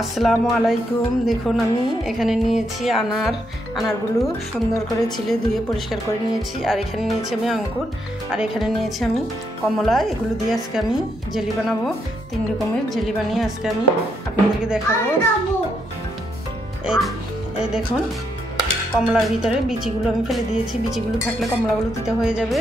আসসালামু আলাইকুম। দেখুন আমি এখানে নিয়েছি আনারগুলো সুন্দর করে ছিলে ধুয়ে পরিষ্কার করে নিয়েছি। আর এখানে নিয়েছি আমি আঙ্কুর, আর এখানে নিয়েছি আমি কমলা। এগুলো দিয়ে আজকে আমি জেলি বানাবো। 3 রকমের জেলি বানিয়ে আজকে আমি আপনাদেরকে দেখাবো। এই দেখুন কমলার ভিতরে বিচিগুলো আমি ফেলে দিয়েছি। বিচিগুলো থাকলে কমলাগুলো তিতা হয়ে যাবে।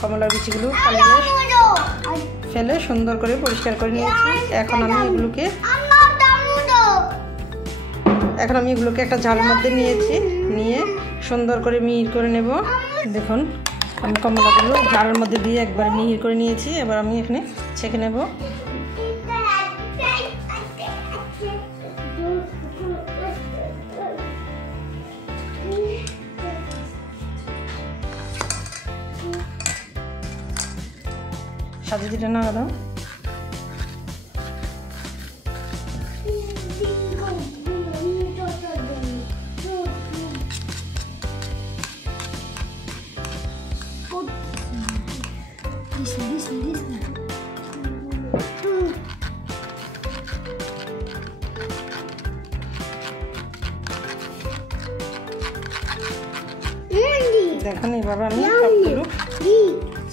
কমলার বিচিগুলো ফেলে সুন্দর করে পরিষ্কার করে নিয়েছি। এখন আমি এগুলোকে একটা ঝালের মধ্যে নিয়ে সুন্দর করে মিহির করে নেব। দেখুন আমি কমলাগুলো ঝালের মধ্যে দিয়ে একবার মিহির করে নিয়েছি। এবার আমি এখানে ছেঁকে নেব। সাথে দিটা না দাও। দেখুন এইভাবে আমি সবগুলো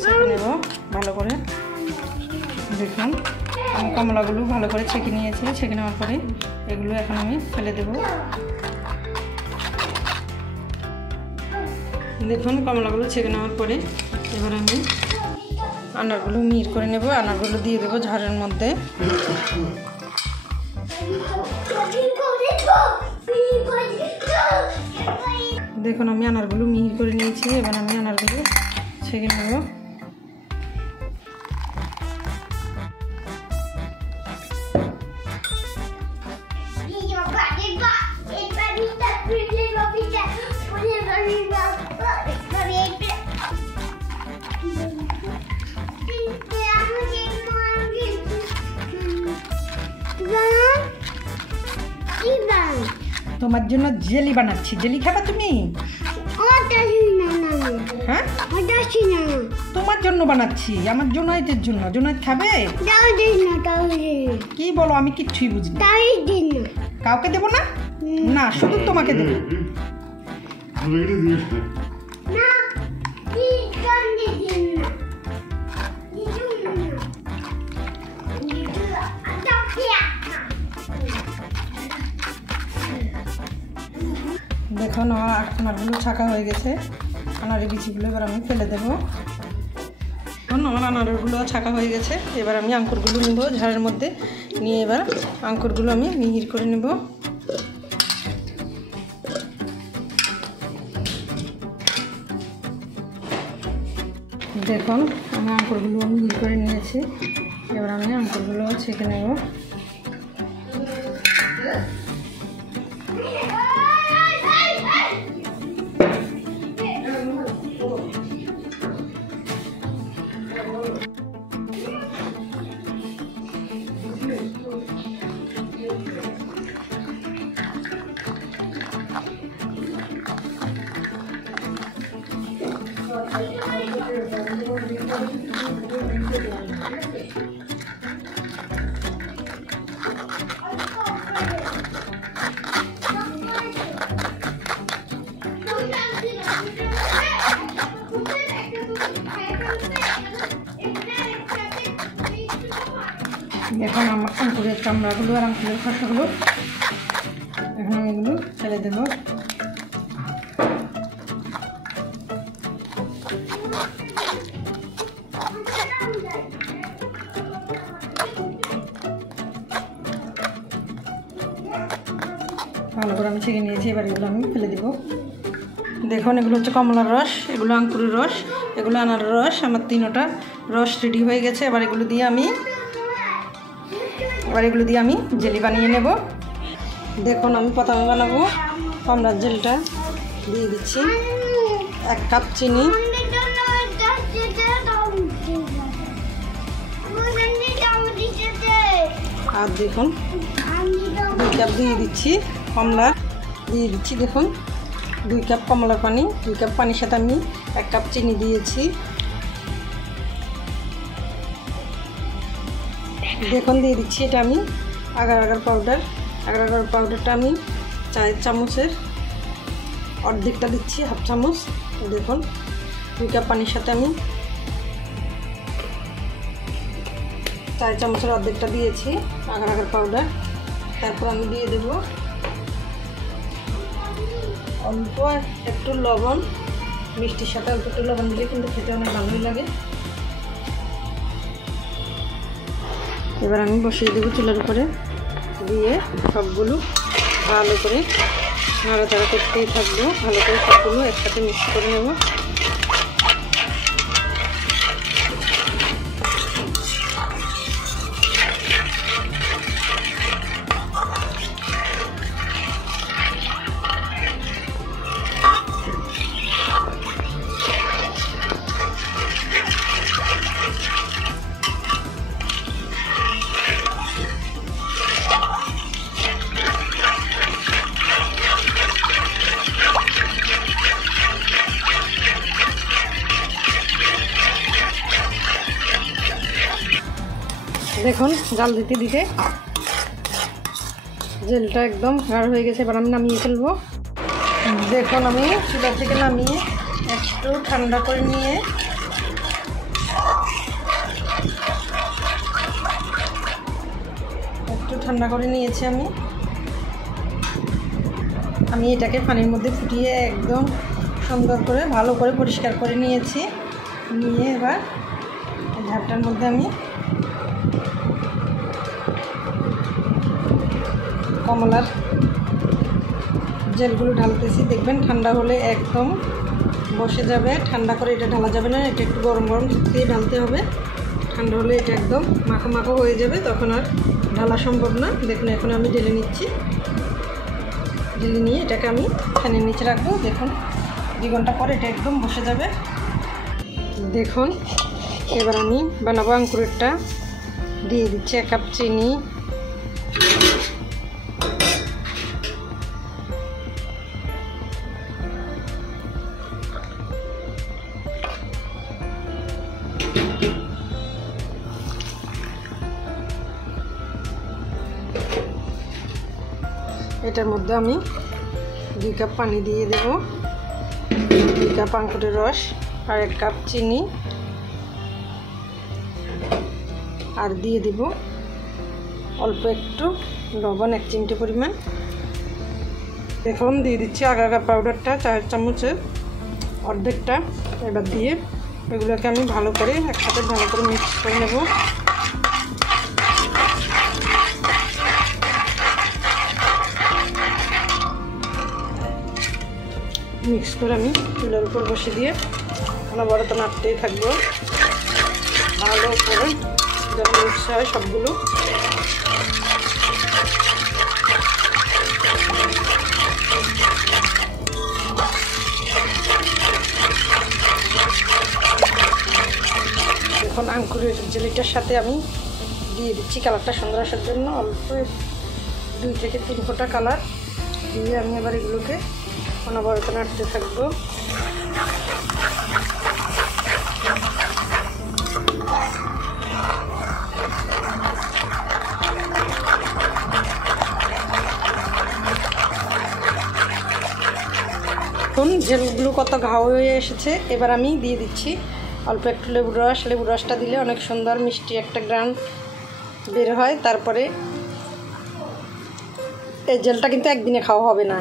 ছেঁকে নেব ভালো করে। দেখুন আমি কমলাগুলো ভালো করে ছেঁকে নিয়েছি। ছেঁকে নেওয়ার পরে এগুলো এখন আমি ফেলে দেব। দেখুন কমলাগুলো ছেঁকে নেওয়ার পরে এবার আমি আনারগুলো মিহির করে নেব। আনারগুলো দিয়ে দেবো ঝাড়ের মধ্যে। দেখুন আমি আনারগুলো মিহির করে নিয়েছি। এবার আমি আনারগুলো ছেঁকে নেব। তোমার জন্য জেলি বানাচ্ছি। জেলি খাবা তুমি? হ্যাঁ তোমার জন্য বানাচ্ছি, আমার জোনায়েতের জন্য। জোনায়েত খাবে? কি বলো, আমি কিচ্ছুই বুঝি না। কাউকে দেবো না? না শুধু তোমাকে দেবো। দেখুন আনারগুলো ছাকা হয়ে গেছে। আনারের বিচিগুলো এবার আমি ফেলে দেবো। আমার আনারগুলো ছাকা হয়ে গেছে। এবার আমি আঙ্কুরগুলো নেব ঝাড়ের মধ্যে নিয়ে। এবার আঙ্কুরগুলো আমি মিহির করে নেব। দেখুন আমি আঙ্কুরগুলো মিহির করে নিয়েছি। এবার আমি আঙ্কুরগুলো ছেঁকে নেব। এখন আমার আঙ্কুরের চামড়াগুলো আর আঙ্কুরের খোসাগুলো এখন আমি এগুলো ফেলে দেব। ভালো করে আমি ছেঁকে নিয়েছি। এবার এগুলো আমি ফেলে দেব। দেখুন এগুলো হচ্ছে কমলার রস, এগুলো আঙ্কুরের রস, এগুলো আনারের রস। আমার 3টা রস রেডি হয়ে গেছে। এবার এগুলো দিয়ে আমি জেলি বানিয়ে নেব। দেখুন আমি প্রথমে বানাবো কমলার জেলটা। দিয়ে দিচ্ছি 1 কাপ চিনি, আর দেখুন 2 কাপ দিয়ে দিচ্ছি কমলা। দিয়ে দিচ্ছি দেখুন 2 কাপ কমলার পানি। 2 কাপ পানির সাথে আমি 1 কাপ চিনি দিয়েছি। দেখুন দিয়ে দিচ্ছি এটা আমি agar agar powder. Agar agar পাউডারটা আমি চায়ের চামচের অর্ধেকটা দিচ্ছি, হাফ চামচ। দেখুন 2 কাপ পানির সাথে আমি চায়ের চামচের অর্ধেকটা দিয়েছি আগার আগার পাউডার। তারপর আমি দিয়ে দেব অল্প একটু লবণ। মিষ্টির সাথে অল্প একটু লবণ দিলে কিন্তু খেতে অনেক ভালোই লাগে। এবার আমি বসিয়ে দেবো চুলার উপরে, দিয়ে সবগুলো ভালো করে নাড়াচাড়া করতেই থাকবো। ভালো করে সবগুলো একসাথে মিক্স করে নেব। দেখুন জাল দিতে দিতে জেলটা একদম গাঢ় হয়ে গেছে। এবার আমি নামিয়ে ফেলবো। দেখুন আমি চুলা থেকে নামিয়ে একটু ঠান্ডা করে নিয়ে নিয়েছি। আমি এটাকে পানির মধ্যে ফুটিয়ে একদম সুন্দর করে ভালো করে পরিষ্কার করে নিয়েছি। নিয়ে এবার ঝাড়টার মধ্যে আমি কমলার জেলগুলো ঢালতেছি। দেখবেন ঠান্ডা হলে একদম বসে যাবে। ঠান্ডা করে এটা ঢালা যাবে না, এটা একটু গরম গরম দিয়ে ঢালতে হবে। ঠান্ডা হলে এটা একদম মাখো মাখো হয়ে যাবে, তখন আর ঢালা সম্ভব না। দেখুন এখন আমি ঢেলে নিচ্ছি। ঢেলে নিয়ে এটাকে আমি ফ্যানের নিচে রাখবো। দেখুন 2 ঘন্টা পরে এটা একদম বসে যাবে। দেখুন এবার আমি বানাবো আঙ্কুরেরটা। দিয়ে দিচ্ছি 1 কাপ চিনি, এটার মধ্যে আমি 2 কাপ পানি দিয়ে দেব, 2 কাপ আঙ্কুরের রস, আর 1 কাপ চিনি, আর দিয়ে দেব অল্প একটু লবণ, 1 চিমটি পরিমাণ। এখন দিয়ে দিচ্ছি আগার আগার পাউডারটা চায়ের চামচের অর্ধেকটা। এবার দিয়ে এগুলোকে আমি ভালো করে একসাথে ভালো করে মিক্স করে নেব। মিক্স করে আমি চুলার উপর বসে দিয়ে অনবরত নাড়তেই থাকবো ভালো করে, যেন মিক্স হয় সবগুলো। এখন আঙ্কুরের জেলিটার সাথে আমি দিয়ে দিচ্ছি কালারটা সুন্দর আসার জন্য অল্প 2 থেকে 3 ফোঁটা কালার দিয়ে আমি এবার এগুলোকে অনবরত নাড়তে থাকবো। এখন জেলগুলো কত ঘাও হয়ে এসেছে। এবার আমি দিয়ে দিচ্ছি অল্প একটু লেবুর রস। লেবুর রসটা দিলে অনেক সুন্দর মিষ্টি একটা গ্রান বের হয়। তারপরে এই জেলটা কিন্তু একদিনে খাওয়া হবে না,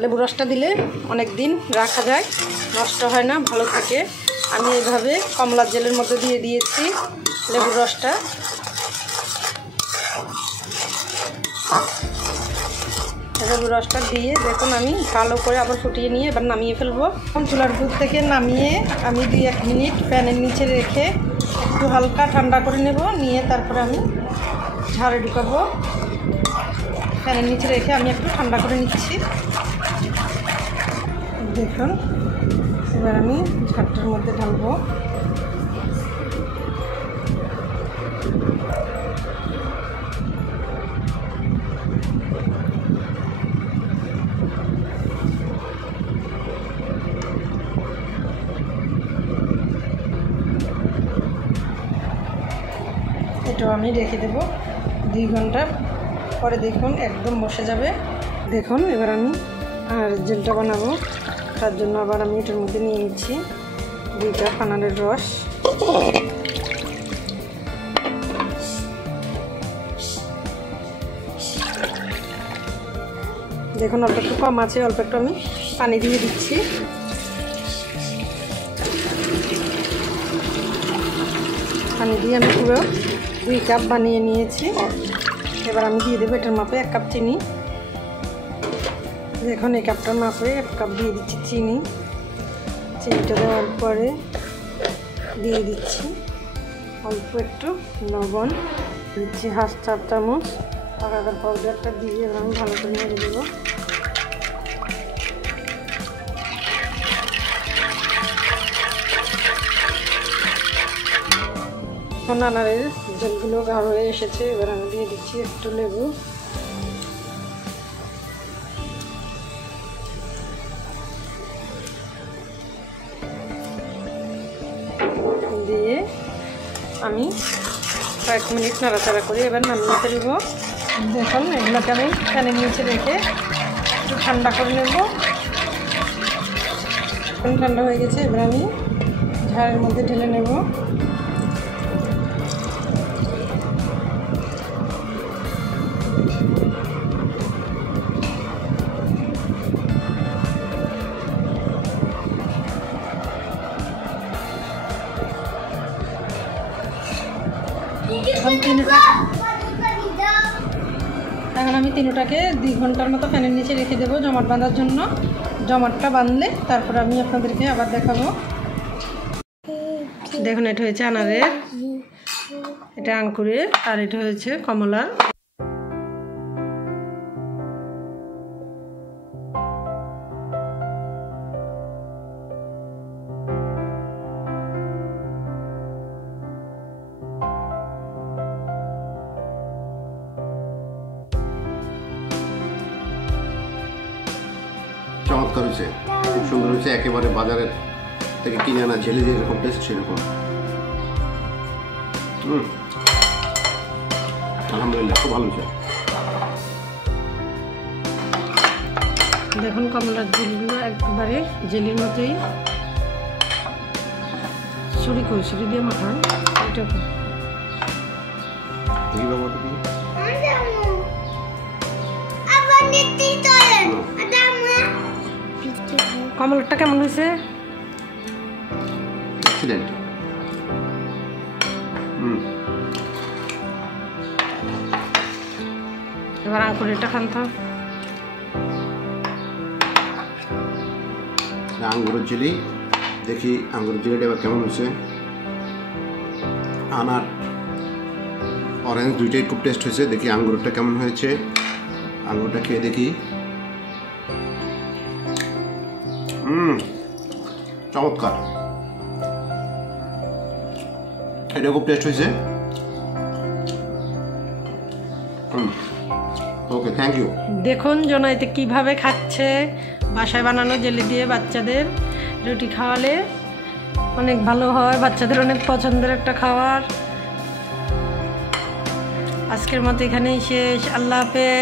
লেবুর রসটা দিলে অনেক দিন রাখা যায়, নষ্ট হয় না, ভালো থাকে। আমি এইভাবে কমলার জেলের মধ্যে দিয়ে দিয়েছি লেবুর রসটা। লেবুর রসটা দিয়ে দেখুন আমি ভালো করে আবার ফুটিয়ে নিয়ে এবার নামিয়ে ফেলবো। এখন চুলার উপর থেকে নামিয়ে আমি 2-1 মিনিট ফ্যানের নিচে রেখে একটু হালকা ঠান্ডা করে নেব। নিয়ে তারপরে আমি ঝাড়ে ঢুকাবো। ফ্যানের নিচে রেখে আমি একটু ঠান্ডা করে নিচ্ছি। দেখুন এবার আমি ঝাড়টার মধ্যে ঢালবো। এটাও আমি রেখে দেবো 2 ঘন্টা পরে দেখুন একদম বসে যাবে। দেখুন এবার আমি আর জেলটা বানাবো, তার জন্য আবার আমি এটার মধ্যে নিয়ে নিচ্ছি 2 কাপ আনারের রস। দেখুন অল্প একটু কম আছে, অল্প একটু আমি পানি দিয়ে দিচ্ছি। পানি দিয়ে আমি পুরো 2 কাপ বানিয়ে নিয়েছি। এবার আমি দিয়ে দেবো এটার মাপে 1 কাপ চিনি। দেখুন এই কাপটার মাপে 1 কাপ দিয়ে দিচ্ছি চিনি। চিনিটা দেওয়ার পরে দিয়ে দিচ্ছি অল্প একটু লবণ, দিচ্ছি 1/2 চা চামচ পাউডার পাউডারটা দিয়ে এবার আমি ভালো করে নেড়ে দেবো। এখন আনারের জলগুলো গাঢ় হয়ে এসেছে, এবার আমি দিয়ে দিচ্ছি একটু লেবু। দিয়ে আমি কয়েক মিনিট নাড়াচাড়া করে এবার নামিয়ে ফেলবো। দেখুন এগুলোকে আমি ফ্যানের নিচে রেখে একটু ঠান্ডা করে নেব। ঠান্ডা হয়ে গেছে, এবার আমি ঝাড়ের মধ্যে ঢেলে নেব। এখন আমি তিনটাকে 2 ঘন্টার মতো ফ্যানের নিচে রেখে দেবো জমাট বাঁধার জন্য। জমাটটা বাঁধলে তারপর আমি আপনাদেরকে আবার দেখাবো। দেখুন এটা হয়েছে আনারের, এটা আঙ্কুরের, আর এটা হয়েছে কমলার। চমৎকার হয়েছে, খুব সুন্দর হয়েছে, একেবারে বাজারের থেকে কিনে আনা জেলি যেরকম টেস্ট সেরকম। আলহামদুলিল্লাহ খুব ভালো হয়েছে। দেখুন কমলার জেলিগুলো একবারে জেলির মতোই, ছুরি দিয়ে মাখান। এটা কমলারটা কেমন হয়েছে? এবার আঙ্কুরেরটা খান তো। আঙ্গুরের জেলি, দেখি আঙ্গুরের জেলিটা এবার কেমন হয়েছে। আনার অরেঞ্জ দুইটাই খুব টেস্ট হয়েছে, দেখি আঙ্গুরটা কেমন হয়েছে। আঙ্গুরটা খেয়ে দেখি। চমৎকার, এটা খুব টেস্ট হয়েছে। ওকে, থ্যাংক ইউ। দেখুন জোনাইতে কিভাবে খাচ্ছে বাসায় বানানো জেলি দিয়ে। বাচ্চাদের রুটি খাওয়ালে অনেক ভালো হয়, বাচ্চাদের অনেক পছন্দের একটা খাবার। আজকের মতো এখানেই শেষ। আল্লাহ হাফেজ।